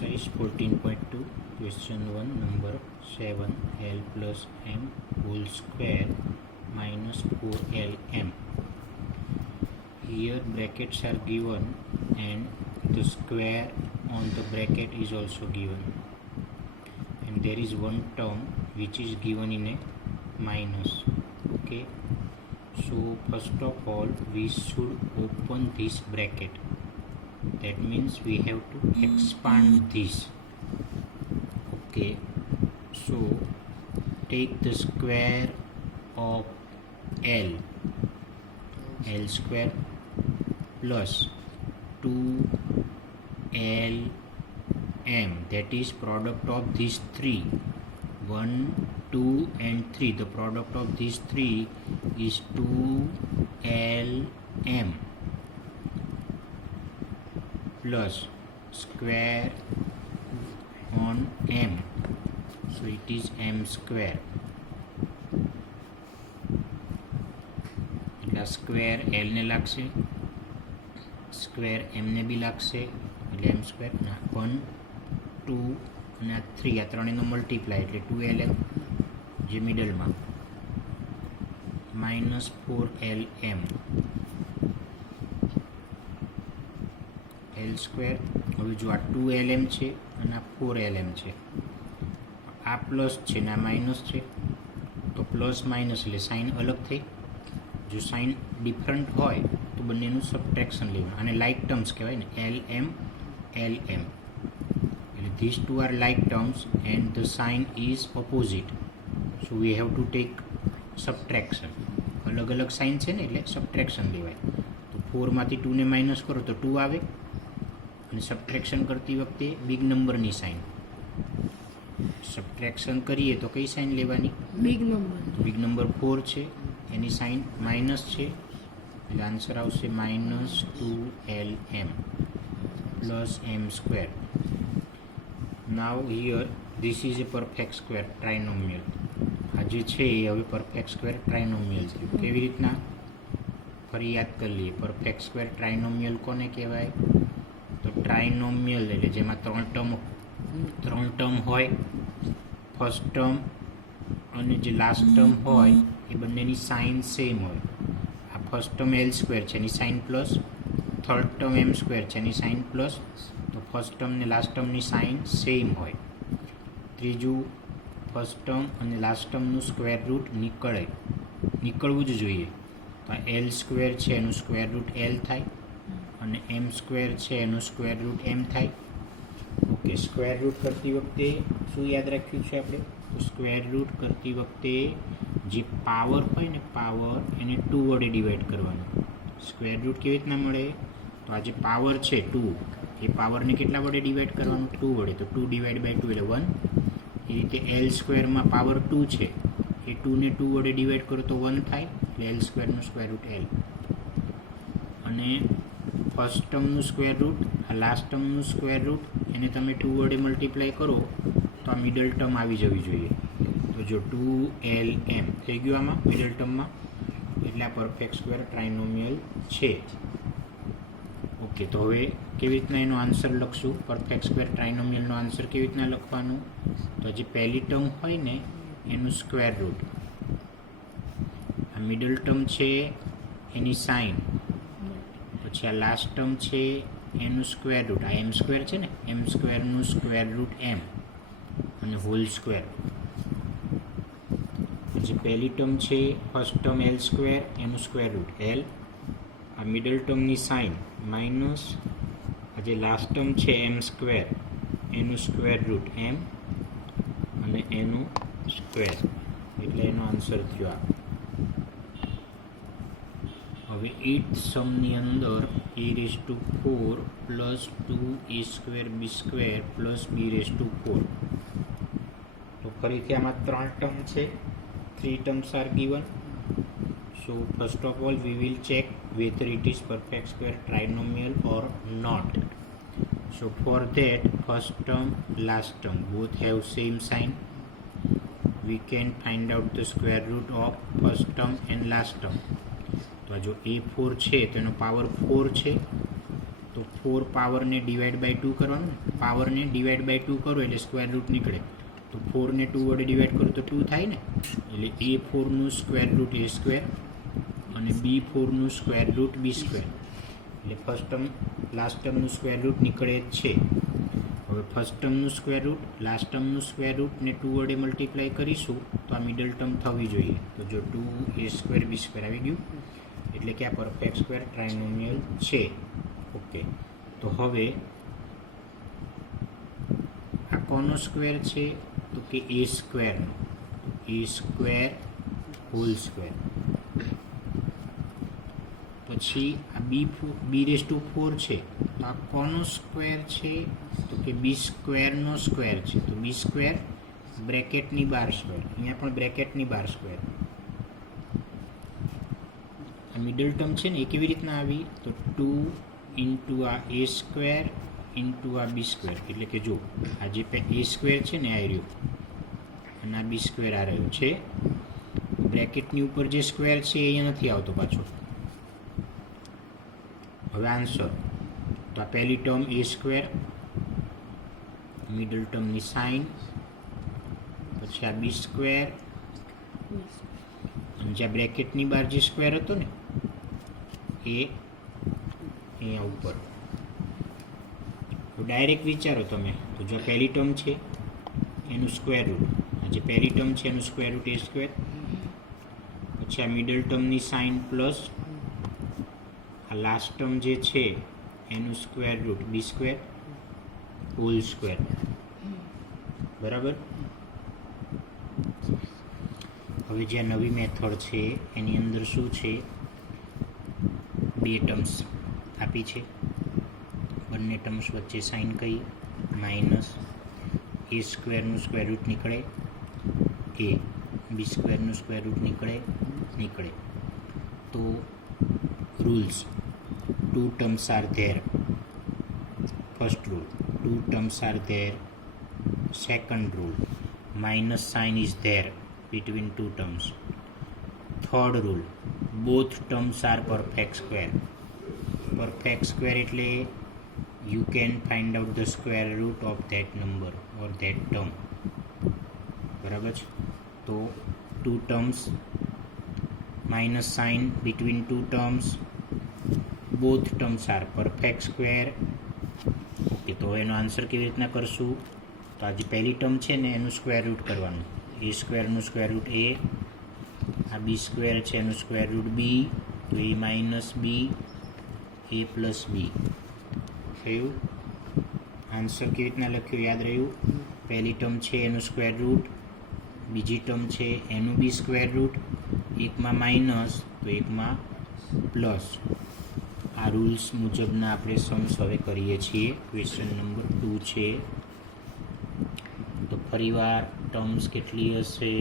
exercise 14.2 question 1 number 7 L plus m whole square minus 4lm. Here brackets are given and the square on the bracket is also given, and there is one term which is given in a minus. Okay, so first of all we should open this bracket. That means we have to expand this. Okay, so take the square of L square plus 2lm, that is product of these three, 1, 2 and 3. The product of these three is 2lm plus square on m, so it is m square. એટલે square L ને લાગશે, square એમ ને બી લાગશે, એટલે એમ square. 1, 2 અને 3, આ ત્રણેયનો multiply એટલે 2lm જે મિડલમાં માઇનસ 4lm એલ સ્ક્વેર. હવે જો આ 2lm છે અને આ 4lm છે, આ પ્લસ છે ને આ માઇનસ છે, તો પ્લસ માઇનસ એટલે સાઇન અલગ થઈ. જો સાઇન ડિફરન્ટ હોય તો બંનેનું સબટ્રેક્શન લેવાનું, અને લાઇક ટર્મ્સ કહેવાય ને, LM LM, એટલે this two are like terms and the sign is opposite, so we have to take subtraction. અલગ અલગ સાઇન છે ને એટલે સબટ્રેક્શન લેવાય. તો 4માંથી 2ને માઇનસ કરો તો 2 આવે, અને સબટ્રેક્શન કરતી વખતે બિગ નંબરની સાઇન. સબટ્રેક્શન કરીએ તો કઈ સાઇન લેવાની? બિગ નંબર 4 છે, એની સાઇન માઇનસ છે, એટલે આન્સર આવશે minus 2lm plus m square. Now here this is a perfect square trinomial. આ જે છે એ હવે પરફેક્ટ સ્ક્વેર ટ્રાઇનોમિયલ થયું. કેવી રીતના? ફરી યાદ કરી લઈએ. પરફેક્ટ સ્ક્વેર ટ્રાઇનોમિયલ કોને કહેવાય? તો ટ્રાઇનોમિયલ એટલે જેમાં ત્રણ ટર્મ હોય, ફર્સ્ટ ટર્મ અને જે લાસ્ટ ટર્મ હોય એ બંનેની સાઇન સેમ હોય. આ ફર્સ્ટ ટર્મ એલ સ્ક્વેર છે, એની સાઇન પ્લસ, થર્ડ ટર્મ એમ સ્ક્વેર છે, એની સાઇન પ્લસ, તો ફર્સ્ટ ટર્મ ને લાસ્ટ ટર્મની સાઇન સેમ હોય. ત્રીજું, ફર્સ્ટ ટર્મ અને લાસ્ટ ટર્મનું સ્ક્વેર રૂટ નીકળવું જ જોઈએ. તો આ એલ સ્ક્વેર છે એનું સ્ક્વેર રૂટ એલ થાય, અને એમ સ્ક્વેર છે એનું સ્ક્વેર રૂટ એમ થાય. ઓકે, સ્ક્વેર રૂટ કરતી વખતે શું યાદ રાખ્યું છે આપણે? તો સ્ક્વેર રૂટ કરતી વખતે જે પાવર હોય ને, પાવર એને 2 વડે ડિવાઈડ કરવાનો. સ્ક્વેર રૂટ કેવી રીતના મળે? તો આ જે પાવર છે 2, એ પાવરને કેટલા વડે ડિવાઈડ કરવાનું? 2 વડે. તો 2 ડિવાઈડ બાય 2 એટલે 1. એ રીતે એલ સ્ક્વેરમાં પાવર 2 છે, એ 2ને 2 વડે ડિવાઈડ કરો તો 1 થાય, એટલે એલ સ્ક્વેરનું સ્ક્વેર રૂટ એલ. અને ફર્સ્ટ ટર્મનું સ્ક્વેર રૂટ, આ લાસ્ટ ટર્મનું સ્ક્વેર રૂટ, એને તમે 2 વડે મલ્ટીપ્લાય કરો તો આ મિડલ ટર્મ આવી જવી જોઈએ. તો જો 2lm થઈ ગયું આમાં મિડલ ટર્મમાં, એટલે આ પરફેક્ટ સ્ક્વેર ટ્રાઇનોમિયલ છે. ઓકે, તો હવે કેવી રીતના એનો આન્સર લખશું? પરફેક્ટ સ્ક્વેર ટ્રાઇનોમિયલનો આન્સર કેવી રીતના લખવાનું? તો જે પહેલી ટર્મ હોય ને એનું સ્ક્વેર રૂટ, આ મિડલ ટર્મ છે એની સાઇન, પછી આ લાસ્ટ ટર્મ છે એનું સ્ક્વેર રૂટ, આ એમ સ્ક્વેર છે ને, એમ સ્ક્વેરનું સ્ક્વેર રૂટ એમ, અને હોલ સ્ક્વેર. જે પહેલી ટર્મ છે ફર્સ્ટ ટર્મ એલ સ્ક્વેર એનું સ્ક્વેર રૂટ એલ, આ મિડલ ટર્મની સાઇન માઇનસ, આ જે લાસ્ટ ટર્મ છે એમ સ્ક્વેર એનું સ્ક્વેર રૂટ એમ, અને એનું સ્ક્વેર, એટલે એનો આન્સર થયો આ. હવે 8th સમની અંદર a⁴ plus 2a² plus b⁴. તો ફરીથી આમાં 3 ટર્મ છે, 3 terms R given. So first of all we will check whether it is perfect square trinomial or not. So for that, first term, last term both have same sign. We can find out the square root of first term and last term. તો જો a4 છે તો એનો power 4 છે, તો 4 પાવરને divide by 2 કરવાનું. પાવરને ડિવાઈડ બાય 2 કરો એટલે સ્ક્વેર રૂટ નીકળે. તો 4 ને 2 વડે ડિવાઈડ કરો તો 2 થાય ને. એટલે A4નું સ્ક્વેર રૂટ A સ્ક્વેર અને B4નું સ્ક્વેર રૂટ B સ્ક્વેર. એટલે ફર્સ્ટ ટર્મ લાસ્ટ ટર્મનું સ્ક્વેર રૂટ નીકળે જ છે. હવે ફર્સ્ટ ટર્મનું સ્ક્વેર રૂટ લાસ્ટ ટર્મનું સ્ક્વેર રૂટ ને 2 વડે મલ્ટીપ્લાય કરીશું તો આ મિડલ ટર્મ થવી જોઈએ. તો જો 2A સ્ક્વેર B સ્ક્વેર આવી ગયું એટલે કે આ પરફેક્ટ સ્ક્વેર ટ્રાઇનોમિયલ છે. ઓકે, તો હવે આ કોનો સ્ક્વેર છે? તો કે A સ્ક્વેરનો. A square whole square. પછી આ B4 છે તો આ કોનો સ્ક્વેર છે? તો કે B સ્ક્વેરનો સ્ક્વેર છે. તો B સ્ક્વેર બ્રેકેટની બહાર સ્ક્વેર. અહીંયા પણ બ્રેકેટની બહાર સ્ક્વેર. આ મિડલ ટર્મ છે ને એ કેવી રીતના આવી? તો 2 ઇન્ટુ આ A સ્ક્વેર ઇન્ટુ આ B સ્ક્વેર. એટલે કે જો આ જે A સ્ક્વેર છે ને આ રહ્યો અને આ B સ્ક્વેર આ રહ્યો છે. બ્રેકેટની ઉપર જે સ્ક્વેર છે એ અહીંયા નથી આવતો પાછો. હવે આન્સર તો આ પહેલી ટર્મ A સ્ક્વેર, મિડલ ટર્મની સાઇન, પછી આ B સ્ક્વેર અને જ્યાં બ્રેકેટની બહાર જે સ્ક્વેર હતો ને એ અહીંયા ઉપર. તો ડાયરેક્ટ વિચારો તમે. તો જો પહેલી ટર્મ છે એનું સ્ક્વેર રૂટ, જે પહેલી ટર્મ છે એનું સ્ક્વેર રૂટ A સ્ક્વેર, પછી આ મિડલ ટર્મની સાઇન પ્લસ આ લાસ્ટ ટર્મ જે છે એનું square root B square whole square. બરાબર. હવે જે નવી મેથડ છે એની અંદર શું છે? બે ટર્મ્સ આપી છે. બંને ટર્મ્સ વચ્ચે સાઇન કઈ? માઇનસ. A સ્ક્વેરનું સ્ક્વેર રૂટ નીકળે A, B સ્ક્વેરનું સ્ક્વેર રૂટ નીકળે. તો rules, 2 terms are there. First rule, 2 terms are there. Second rule, minus sign is there between 2 terms. Third rule, both terms are perfect square. Perfect square એટલે you can find out the square root of that number or that term. બરાબર છે. તો 2 terms, minus sign between 2 terms, both terms are perfect square. Okay, તો એનો answer કેવી રીતના કરશું? તો આ જે પહેલી ટર્મ છે ને એનું સ્ક્વેર રૂટ કરવાનું. A સ્ક્વેરનું સ્ક્વેર રૂટ A, આ B સ્ક્વેર છે એનું સ્ક્વેર રૂટ B, તો A minus B, A plus B થયું. આન્સર કેવી રીતના લખ્યું યાદ રહ્યું? પહેલી ટર્મ છે એનું સ્ક્વેર રૂટ, બીજી ટર્મ છે એનું B સ્ક્વેર રૂટ, એકમાં માઇનસ તો એકમાં પ્લસ. આ રૂલ્સ મુજબના આપણે સમ્સ હવે કરીએ છીએ. ક્વેશ્ચન નંબર 2 છે. તો ફરીવાર ટર્મ્સ કેટલી હશે?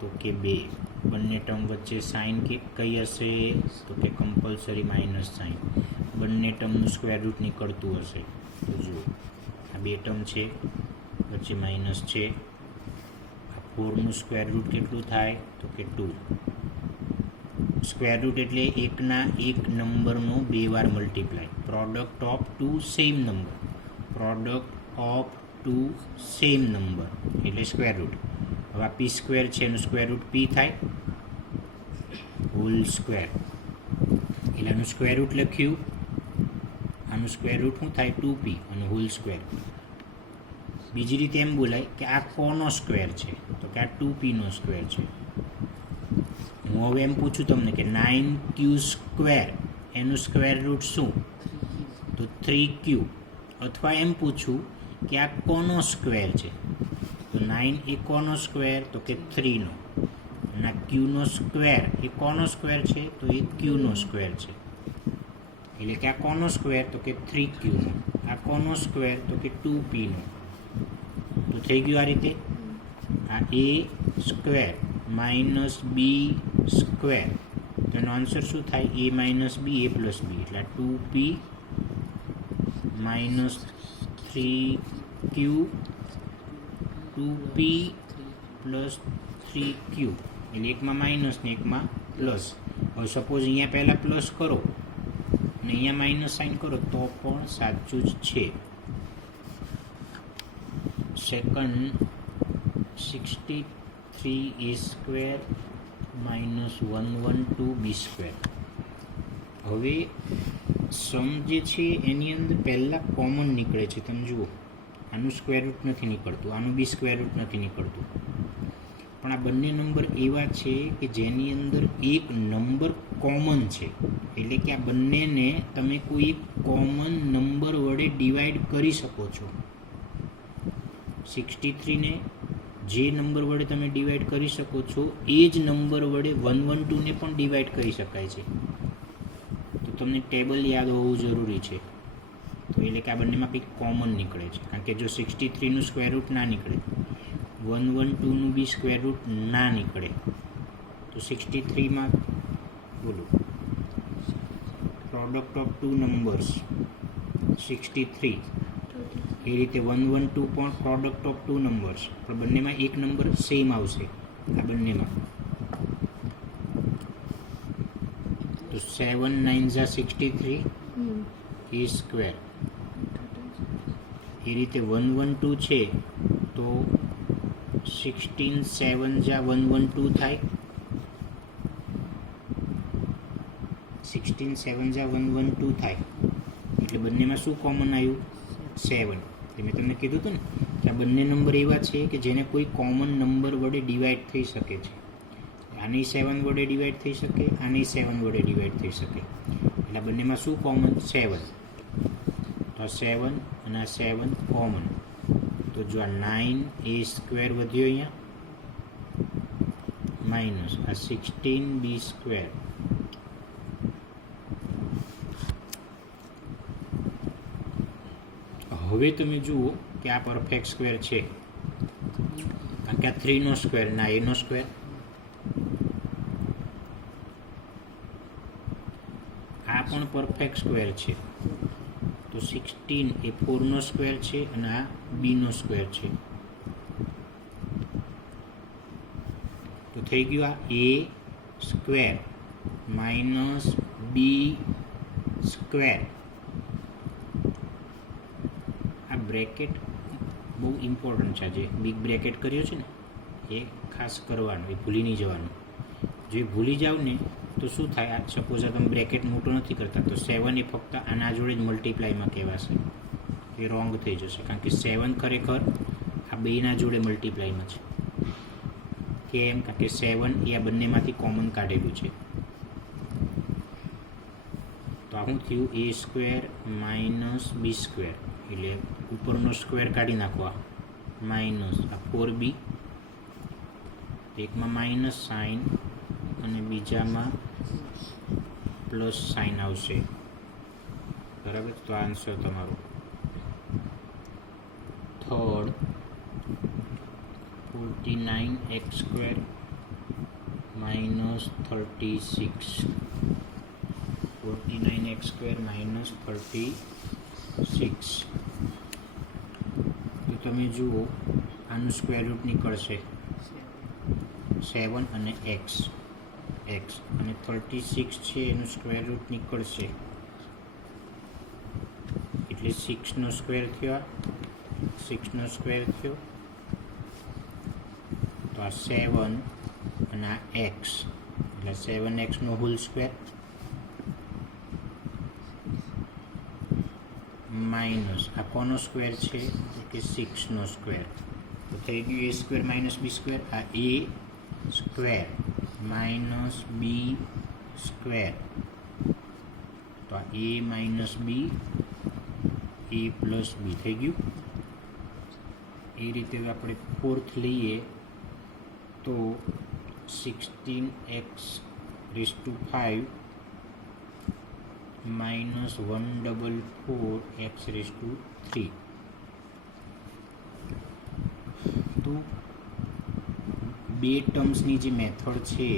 તો કે 2. બંને ટર્મ વચ્ચે સાઇન કઈ હશે? તો કે કમ્પલસરી માઇનસ સાઇન. બંને ટર્મનું સ્ક્વેર રૂટ નીકળતું હશે. તો જુઓ આ 2 ટર્મ છે વચ્ચે માઇનસ છે. આ 4નું સ્ક્વેર રૂટ કેટલું થાય? તો કે 2. સ્ક્વેર રૂટ એટલે એકના એક નંબરનો 2 વાર multiply. Product of 2 same number. Product of 2 same number એટલે સ્ક્વેર રૂટ. હવે આ P સ્ક્વેર છે એનું સ્ક્વેર રૂટ P થાય હોલ સ્ક્વેર. એટલે આનું સ્ક્વેર રૂટ લખ્યું. આનું સ્ક્વેર રૂટ શું થાય? 2P અને હોલ સ્ક્વેર. બીજી રીતે એમ બોલાય કે આ કોનો સ્ક્વેર છે? તો કે આ 2Pનો સ્ક્વેર છે. હું હવે એમ પૂછું તમને કે 9Q સ્ક્વેર એનું સ્ક્વેર રૂટ શું? તો 3Q. અથવા એમ પૂછું કે આ કોનો સ્ક્વેર છે? તો 9 એ કોનો સ્ક્વેર? તો કે 3નો. અને આ Qનો સ્ક્વેર એ કોનો સ્ક્વેર છે? તો એ Qનો સ્ક્વેર છે. એટલે કે આ કોનો સ્ક્વેર? તો કે 3Qનો. આ કોનો સ્ક્વેર? તો કે 2Pનો. તો થઈ ગયું આ રીતે. આ A square minus B square. તો એનો આન્સર શું થાય? A minus B, A plus B. એટલે 2P minus 3Q, 2P plus 3Q. એટલે એકમાં માઇનસ ને એકમાં પ્લસ. હવે સપોઝ અહીંયા પહેલાં પ્લસ કરો ને અહીંયા માઇનસ સાઇન કરો તો પણ સાચું જ છે. Second 63a² minus 112b². હવે સમ જે છે એની અંદર પહેલાં કોમન નીકળે છે. તમે જુઓ, આનું સ્ક્વેર રૂટ નથી નીકળતું, આનું બી સ્ક્વેર રૂટ નથી નીકળતું, પણ આ બંને નંબર એવા છે કે જેની અંદર એક નંબર કોમન છે. એટલે કે આ બંનેને તમે કોઈ એક કોમન નંબર વડે ડિવાઈડ કરી શકો છો. 63ને જે નંબર વડે તમે ડિવાઈડ કરી શકો છો એ જ નંબર વડે 112ને પણ ડિવાઈડ કરી શકાય છે. તો તમને ટેબલ યાદ હોવું જરૂરી છે. તો એટલે કે આ બંનેમાં કંઈક કોમન નીકળે છે, કારણ કે જો 63નું સ્ક્વેર રૂટ ના નીકળે, 112નું બી સ્ક્વેર રૂટ ના નીકળે, તો 63માં બોલો પ્રોડક્ટ ઓફ ટુ નંબર્સ 63, એ રીતે 112 પણ પ્રોડક્ટ ઓફ ટુ નંબર્સ, પણ બંનેમાં એક નંબર સેમ આવશે. આ બંનેમાં તો 7 9 63 એ સ્ક્વેર. એ રીતે 112 છે તો 16 7 112 થાય. 16 7 112 થાય. એટલે બંનેમાં શું કોમન આવ્યું? 7. મેં તમને કીધું હતું ને કે આ બંને નંબર એવા છે કે જેને કોઈ કોમન નંબર વડે ડિવાઈડ થઈ શકે છે. આની 7 વડે ડિવાઈડ થઈ શકે, આની 7 વડે ડિવાઈડ થઈ શકે. એટલે બંનેમાં શું કોમન? 7. તો 7 અને આ 7 કોમન. તો જો આ 9a² વધ્યો અહીંયા, માઇનસ આ 16b². હવે તમે જુઓ કે આ પરફેક્ટ સ્ક્વેર છે, કારણ કે આ 3નો સ્ક્વેર ના એનો સ્ક્વેર. આ પણ પરફેક્ટ સ્ક્વેર છે. તો 16 એ 4નો સ્ક્વેર છે અને આ બીનો સ્ક્વેર છે. તો થઈ ગયું આ a² માઇનસ b². આ બ્રેકેટ બહુ ઇમ્પોર્ટન્ટ છે. જે બિગ બ્રેકેટ કર્યો છે ને એ ખાસ કરવાનું, એ ભૂલી નહીં જવાનું. જો એ ભૂલી જાવ ને તો શું થાય? આ સપોઝ આ તમે બ્રેકેટ મોટો નથી કરતા તો 7 એ ફક્ત આના જોડે જ મલ્ટીપ્લાયમાં કહેવાશે. એ રોંગ થઈ જશે, કારણ કે 7 ખરેખર આ બેના જોડે મલ્ટીપ્લાયમાં છે. કેમ? કારણ કે 7 એ આ બંનેમાંથી કોમન કાઢેલું છે. તો આ શું થયું? a² minus b². એટલે ઉપરનો સ્ક્વેર કાઢી નાખવા, માઇનસ આ 4b. એકમાં માઇનસ સાઇન અને બીજામાં પ્લસ સાઇન આવશે. બરાબર? તો આન્સર તમારો third 49x² minus 36. 49x² minus 36. તો તમે જુઓ આનું સ્ક્વેર રૂટ નીકળશે 7 અને x અને 36 છે એનું સ્ક્વેર રૂટ નીકળશે એટલે 6નો સ્ક્વેર થયો. 6નો સ્ક્વેર થયો તો આ 7 અને આ x એટલે 7x નો હોલ સ્ક્વેર માઇનસ આ કોનો સ્ક્વેર છે કે 6નો સ્ક્વેર. તો થઈ ગયું a² માઇનસ b². આ a² માઇનસ b². તો આ a minus b, a plus b થઈ ગયું. એ રીતે આપણે ફોર્થ લઈએ તો 16x5 માઇનસ 144x3. તો બે ટર્મ્સની જે મેથડ છે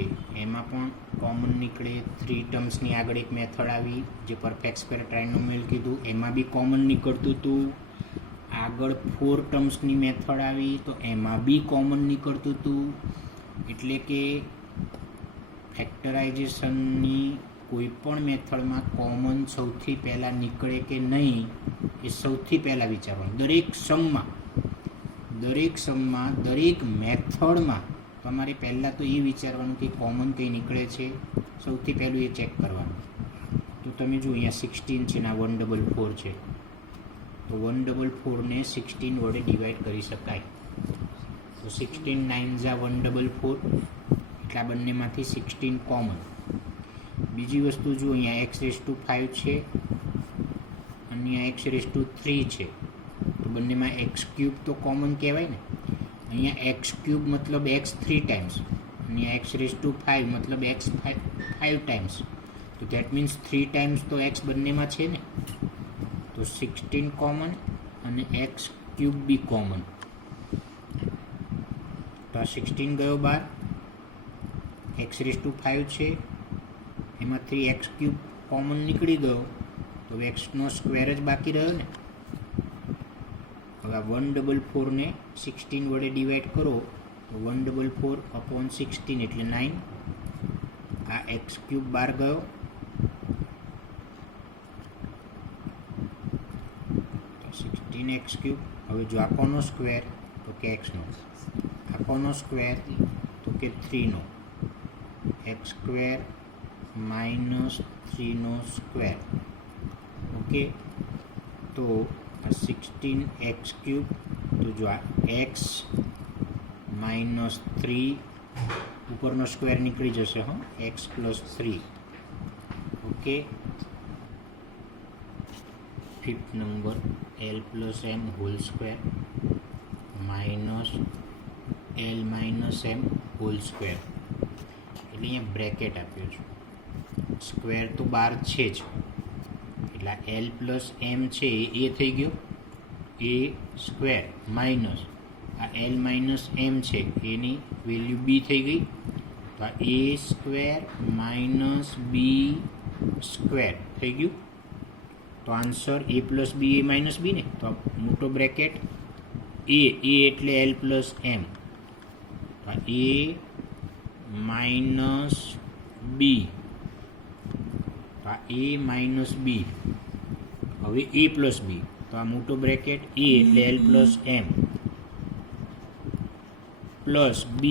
એમાં પણ કોમન નીકળે. 3 ટર્મ્સની આગળ એક મેથડ આવી જે પરફેક્ટ સ્ક્વેર ટ્રાયનોમિયલ કીધું, એમાં બી કોમન નીકળતું હતું. આગળ 4 ટર્મ્સની મેથડ આવી તો એમાં બી કોમન નીકળતું હતું. એટલે કે ફેક્ટરાઇઝેશનની કોઈ પણ મેથડમાં કોમન સૌથી પહેલાં નીકળે કે નહીં એ સૌથી પહેલાં વિચારવાનું. દરેક સમમાં દરેક મેથડમાં તમારે પહેલાં તો એ વિચારવાનું કે કોમન કંઈ નીકળે છે, સૌથી પહેલું એ ચેક કરવાનું. તો તમે જો અહીંયા 16 છે ને આ 144 છે, તો 144ને 16 વડે ડિવાઈડ કરી શકાય. તો 16 9 ઝા 144, એટલે આ બંનેમાંથી 16 કોમન. બીજી વસ્તુ જો અહીંયા x5 છે અને અહીંયા x3 છે, તો બંનેમાં x³ તો કોમન કહેવાય ને. અહીંયા x³ મતલબ x3 ટાઈમ્સ અને x5 મતલબ x5 ટાઈમ્સ, તો દેટ મીન્સ 3 ટાઈમ્સ તો x બંનેમાં છે ને. તો 16 કોમન અને x³ બી કોમન. તો આ 16 ગયો બહાર, x5 છે એમાંથી x³ કોમન નીકળી ગયો, તો x નો સ્ક્વેર જ બાકી રહ્યો ને. હવે 144ને 16 વડે ડિવાઈડ કરો તો 144/16 એટલે 9. આ x³ બહાર ગયો, તો 16x³. હવે જો આ કોનો સ્ક્વેર, તો કે x નો. આ કોનો સ્ક્વેર, તો કે 3 નો. x² - 3 નો સ્ક્વેર. ઓકે, તો આ 16x³, તો જો આ x - 3 ઉપરનો સ્ક્વેર નીકળી જશે, x + 3. Okay, 5th number l + m whole square minus l - m hall square. એટલે અહીંયા બ્રેકેટ આપ્યો છે, સ્ક્વેર તો બહાર છે જ, એટલે l + m છે એ થઈ ગયો a સ્ક્વેર માઇનસ આ l - m છે એની વેલ્યુ b થઈ ગઈ, તો આ a સ્ક્વેર - b સ્ક્વેર થઈ ગયું. તો answer a + b a - b ને. તો મોટો બ્રેકેટ a એટલે l + m, તો a - b, તો આ a - b. હવે a + b, તો આ મોટો બ્રેકેટ a એટલે l + m પ્લસ b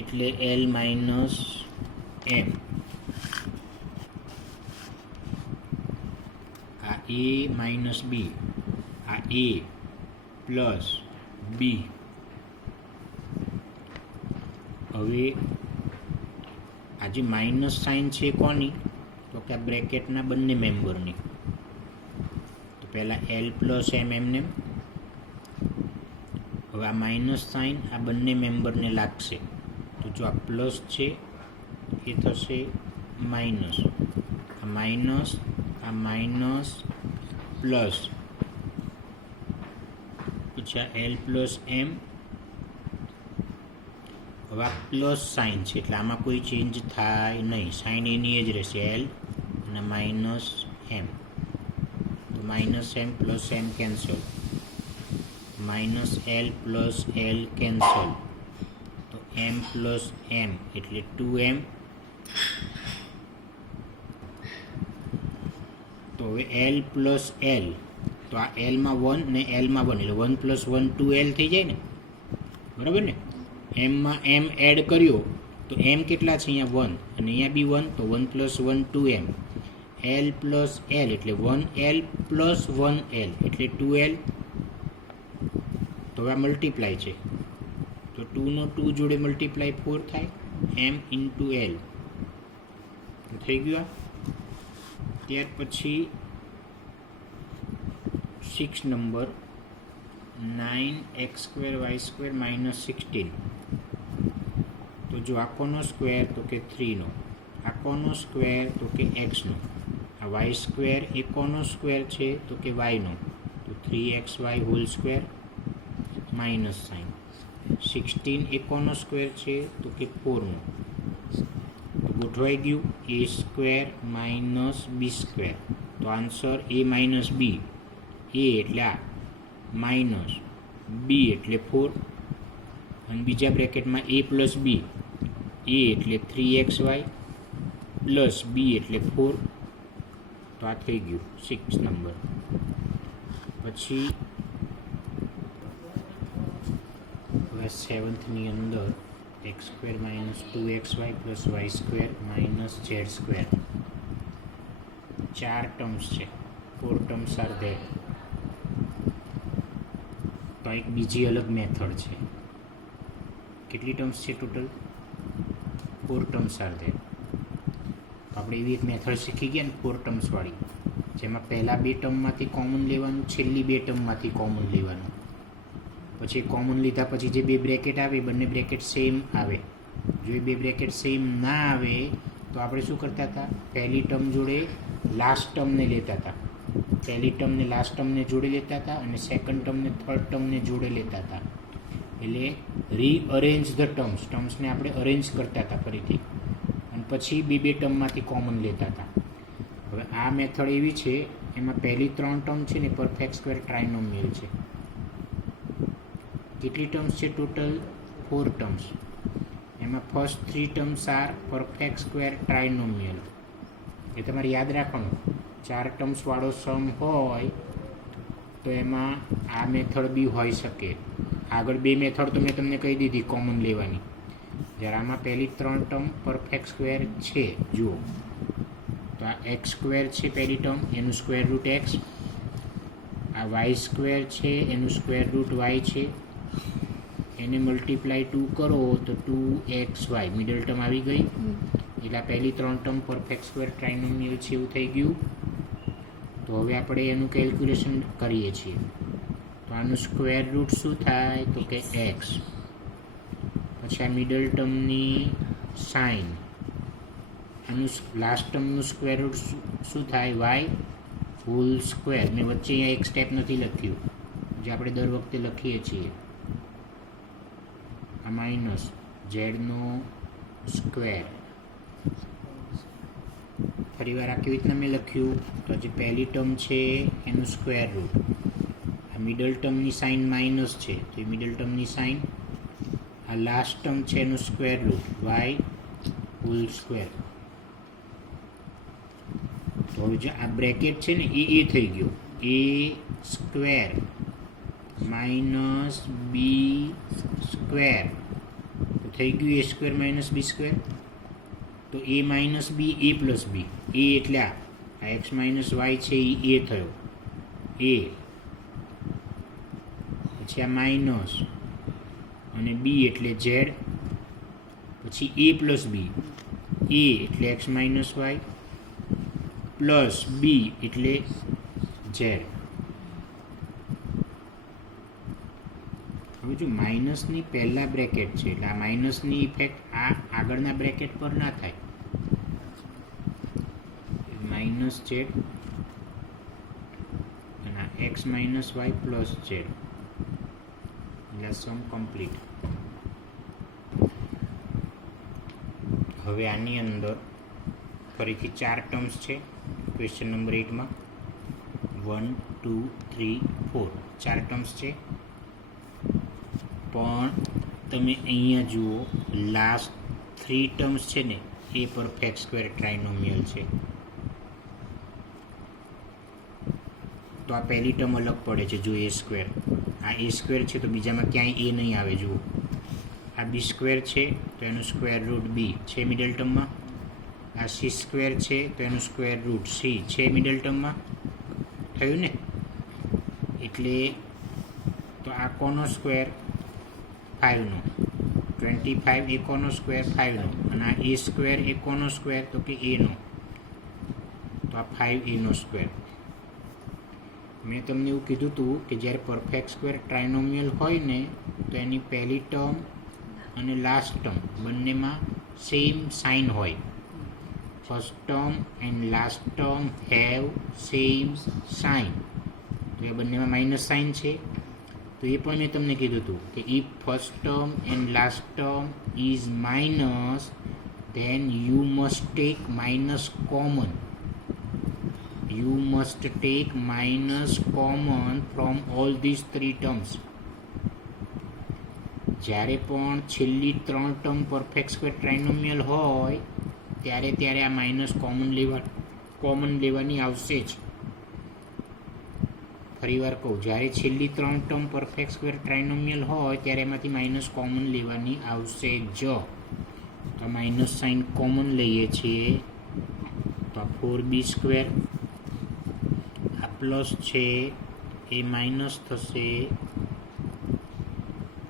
એટલે l - m. આ a - b, આ a પ્લસ b. હવે આ જે માઇનસ સાઇન છે કોની, તો કે આ બ્રેકેટના બંને મેમ્બરની. તો પહેલાં l + m એમને. હવે આ માઇનસ સાઇન આ બંને મેમ્બરને લાગશે, તો જો આ પ્લસ છે એ થશે માઇનસ, આ માઇનસ પ્લસ, પછી આ l + m. હવે આ પ્લસ સાઇન છે એટલે આમાં કોઈ ચેન્જ થાય નહીં, સાઇન એની જ રહેશે, l અને -m. તો -m + m cancel, -l + l cancel, તો m + m એટલે 2m. તો હવે l + l, તો આ l માં 1 ને l માં 1 એટલે 1 + 1 2l થઈ જાય ને, બરાબર ને. m માં m એડ કર્યો તો m કેટલા છે અહીંયા 1 અને અહીંયા બી 1, તો 1 + 1 2m. l + l એટલે 1l + 1l એટલે 2l. તો હવે આ મલ્ટીપ્લાય છે, તો 2 નો 2 જોડે મલ્ટીપ્લાય 4 થાય, m × l તો થઈ ગયું. ત્યાર પછી 6 નંબર 9x² y² - 16. તો જો આખોનો સ્ક્વેર, તો કે 3 નો. આખોનો સ્ક્વેર, તો કે x નો. આ y² એ કોનો સ્ક્વેર છે, તો કે y નો. તો 3xy whole square minus sign. 16 એ કોનો સ્ક્વેર છે, તો કે 4 નો. તો ગોઠવાઈ ગયું a² - b². તો આન્સર a - b, a એટલે આ માઇનસ b એટલે 4 અને બીજા બ્રેકેટમાં a + b, a એટલે 3xy પ્લસ બી એટલે 4, તો આ થઈ ગયું 6 નંબર. પછી હવે 7થની અંદર x² - 2xy + y² - z², 4 terms છે, 4 ટર્મ્સ આર ધેર. તો એક બીજી અલગ મેથડ છે. કેટલી ટર્મ્સ છે ટોટલ? 4 terms are there. આપણે એવી એક મેથડ શીખી ગયા ને 4 ટર્મ્સવાળી, જેમાં પહેલાં 2 ટર્મમાંથી કોમન લેવાનું, છેલ્લી 2 ટર્મમાંથી કોમન લેવાનું. પછી કોમન લીધા પછી જે 2 બ્રેકેટ આવે બંને બ્રેકેટ સેમ આવે. જો એ 2 બ્રેકેટ સેમ ના આવે તો આપણે શું કરતા હતા? પહેલી ટર્મ જોડે લાસ્ટ ટર્મને લેતા હતા, પહેલી ટર્મને લાસ્ટ ટર્મને જોડે લેતા હતા અને સેકન્ડ ટર્મને થર્ડ ટર્મને જોડે લેતા હતા. એટલે રીઅરેન્જ ધ ટર્મ્સને આપણે અરેન્જ કરતા હતા ફરીથી, અને પછી 2 ટર્મમાંથી કોમન લેતા હતા. હવે આ મેથડ એવી છે, એમાં પહેલી 3 ટર્મ છે ને પરફેક્ટ સ્ક્વેર ટ્રાઇનોમિયલ છે. કેટલી ટર્મ્સ છે ટોટલ? 4 ટર્મ્સ. એમાં first 3 terms are perfect square trinomial. એ તમારે યાદ રાખવાનું. 4 ટર્મ્સવાળો સમ હોય તો એમાં આ મેથડ બી હોઈ શકે. આગળ 2 મેથડ તો મેં તમને કહી દીધી કોમન લેવાની. જ્યારે આમાં પહેલી 3 ટર્મ પરફેક્ટ સ્ક્વેર છે, જુઓ તો આ x² છે પહેલી ટર્મ, એનું સ્ક્વેર રૂટ x. આ y² છે, એનું સ્ક્વેર રૂટ y છે. એને મલ્ટીપ્લાય 2 કરો તો 2xy મિડલ ટર્મ આવી ગઈ. એટલે પહેલી 3 ટર્મ પરફેક્ટ સ્ક્વેર ટ્રાઇનોમિયલ છે એવું થઈ ગયું. તો હવે આપણે એનું કેલ્ક્યુલેશન કરીએ છીએ. તો આનું સ્ક્વેર રૂટ શું થાય? તો કે x. પછી આ મિડલ ટર્મની સાઇન, આનું લાસ્ટ ટર્મનું સ્ક્વેર રૂટ શું થાય? y whole square. મેં વચ્ચે અહીંયા એક સ્ટેપ નથી લખ્યું, જે આપણે દર વખતે લખીએ છીએ. આ માઇનસ ઝેડનો સ્ક્વેર. ફરી વાર આ કેવી રીતના મેં લખ્યું? તો જે પહેલી ટર્મ છે એનું સ્ક્વેર રૂટ, આ મિડલ ટર્મની સાઇન માઇનસ છે તો એ મિડલ ટર્મની સાઇન, આ લાસ્ટ ટર્મ છે એનું square route y whole square. તો હવે જે આ બ્રેકેટ છે ને એ થઈ ગયો a² - b², તો થઈ ગયું a² - b². તો a - b, a + b. a એટલે આ x - y છે એ a થયો, a. પછી આ માઇનસ અને b એટલે z. પછી a + b, a એટલે x - y પ્લસ b એટલે z. હવે જો માઇનસની પહેલા બ્રેકેટ છે એટલે આ માઇનસની ઇફેક્ટ આ આગળના બ્રેકેટ પર ના થાય. માઇનસ z અને x - y પ્લસ z, એટલે સમ કમ્પ્લીટ. હવે આની અંદર ફરીથી 4 ટર્મ્સ છે ક્વેશ્ચન નંબર 8માં. 1 2 3 4 4 ટર્મ્સ છે. પણ તમે અહીંયા જુઓ લાસ્ટ 3 ટર્મ્સ છે ને એ પરફેક્ટ સ્ક્વેર ટ્રાઇનોમિયલ છે. તો આ પહેલી ટર્મ અલગ પડે છે. જો a², આ a² છે તો બીજામાં ક્યાંય a નહીં આવે. જુઓ આ b² છે તો એનું સ્ક્વેર રૂટ b છે મિડલ ટર્મમાં. આ c² છે તો એનું સ્ક્વેર રૂટ c છે મિડલ ટર્મમાં. થયું ને? એટલે તો આ કોનો સ્ક્વેર? 5નો. 25 એ કોનો સ્ક્વેર? 5નો. અને આ a² એ કોનો સ્ક્વેર? તો કે a નો. તો આ 5a નો સ્ક્વેર. મેં તમને એવું કીધું હતું કે જ્યારે પરફેક્ટ સ્ક્વેર ટ્રાઇનોમિયલ હોય ને તો એની પહેલી ટર્મ અને લાસ્ટ ટર્મ બંનેમાં સેમ સાઇન હોય. First term and last term have same sign. તો એ બંનેમાં માઇનસ સાઇન છે. તો એ પણ મેં તમને કીધું હતું કે if first term and last term is minus then you must take minus common. You must take minus common from all these 3 terms. જ્યારે પણ છેલ્લી 3 ટર્મ પરફેક્ટ સ્ક્વેર ટ્રાઇનોમિયલ હોય ત્યારે આ માઇનસ કોમન લેવાની આવશે જ. ફરી વાર કહું, જ્યારે છેલ્લી 3 ટર્મ પરફેક્ટ સ્ક્વેર ટ્રાઇનોમિયલ હોય ત્યારે એમાંથી માઇનસ કોમન લેવાની આવશે જ. તો માઇનસ સાઇન કોમન લઈએ છીએ તો 4b², આ પ્લસ છે એ માઇનસ થશે,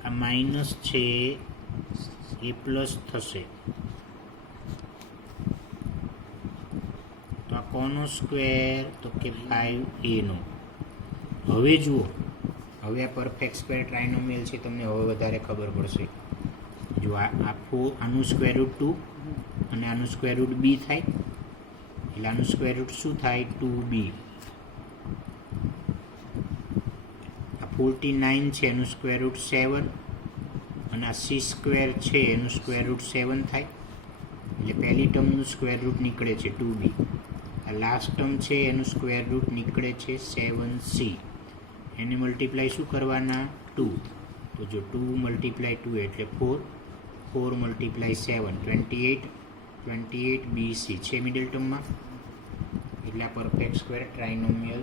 આ માઇનસ છે એ પ્લસ થશે. તો આ કોનો સ્ક્વેર? તો કે 5a નો. હવે જુઓ, હવે આ પરફેક્ટ સ્ક્વેર ટ્રાઇનોમિયલ છે, તમને હવે વધારે ખબર પડશે. જો આનું સ્ક્વેર રૂટ 2 અને આનું સ્ક્વેર રૂટ b થાય, એટલે આનું સ્ક્વેર રૂટ શું થાય? 2b. આ 49 છે એનું સ્ક્વેર રૂટ 7 અને આ c² છે એનું સ્ક્વેર રૂટ 7 થાય, એટલે પહેલી ટર્મનું સ્ક્વેર રૂટ નીકળે છે 2b. આ લાસ્ટ ટર્મ છે એનું સ્ક્વેર રૂટ નીકળે છે 7c. એને મલ્ટીપ્લાય શું કરવાના? 2. તો જો 2 × 2 એટલે 4, 4 × 7 28bc છે મિડલ ટર્મમાં. એટલે આ પરફેક્ટ સ્ક્વેર ટ્રાઇનોમિયલ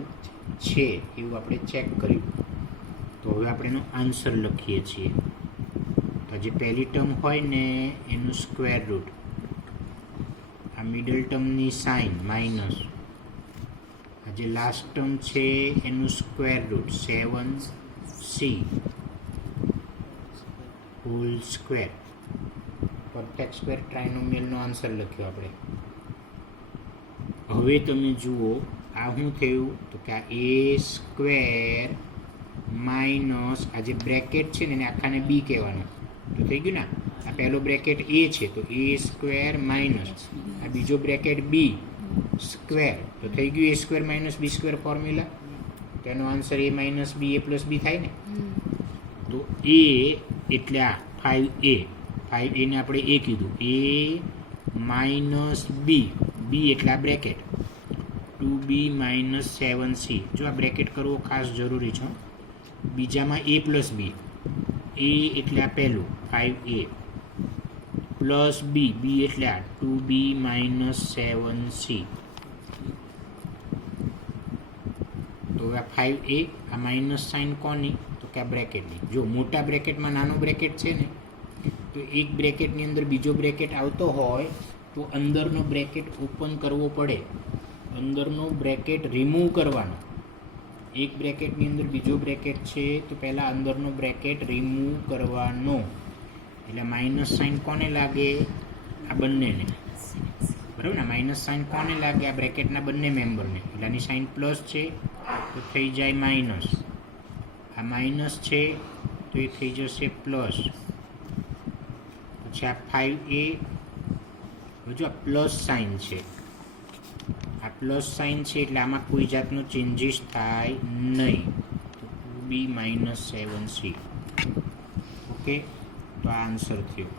છે એવું આપણે ચેક કર્યું. તો હવે આપણે એનો આન્સર લખીએ છીએ. તો જે પહેલી ટર્મ હોય ને એનું સ્ક્વેર રૂટ, આ મિડલ ટર્મની સાઇન માઇનસ, આ જે લાસ્ટ ટર્મ છે એનું square root 7c whole square. Perfect square ટ્રાઇનોમિયલનો આન્સર લખ્યો આપણે. હવે તમે જુઓ આ શું થયું? તો કે આ a² માઇનસ આ જે બ્રેકેટ છે ને એને આખાને b કહેવાનું. તો થઈ ગયું ને, આ પહેલો બ્રેકેટ a છે તો a² માઇનસ આ બીજો બ્રેકેટ b², તો થઈ ગયું a² - b² ફોર્મ્યુલા. તો એનો answer a - b a + b થાય ને. તો a એટલે આ 5a, 5a ને આપણે a કીધું, a - b એટલે આ બ્રેકેટ 2b - 7c. જો આ બ્રેકેટ કરવો ખાસ જરૂરી છે. બીજામાં a + b, a એટલે આ પહેલું 5a પ્લસ b એટલે આ 2b - 7c. તો આ 5a, આ માઇનસ સાઇન કોની? તો કે આ બ્રેકેટની. જો મોટા બ્રેકેટમાં નાનો બ્રેકેટ છે ને, તો એક બ્રેકેટની અંદર બીજો બ્રેકેટ આવતો હોય તો અંદરનો બ્રેકેટ ઓપન કરવો પડે, અંદરનો બ્રેકેટ રિમૂવ કરવાનો. એક બ્રેકેટની અંદર બીજો બ્રેકેટ છે તો પહેલાં અંદરનો બ્રેકેટ રિમૂવ કરવાનો. એટલે માઇનસ સાઇન કોને લાગે? આ બંનેને. બરાબર ને? માઇનસ સાઇન કોને લાગે? આ બ્રેકેટના બંને મેમ્બરને. એટલે આની સાઇન પ્લસ છે તો થઈ જાય માઇનસ, આ માઇનસ છે તો એ થઈ જશે પ્લસ. પછી આ 5a, હજુ આ પ્લસ સાઇન છે, આ પ્લસ સાઇન છે એટલે આમાં કોઈ જાતનો ચેન્જીસ થાય નહીં. તો 2b - 7c. ઓકે, તો આ આન્સર થયો.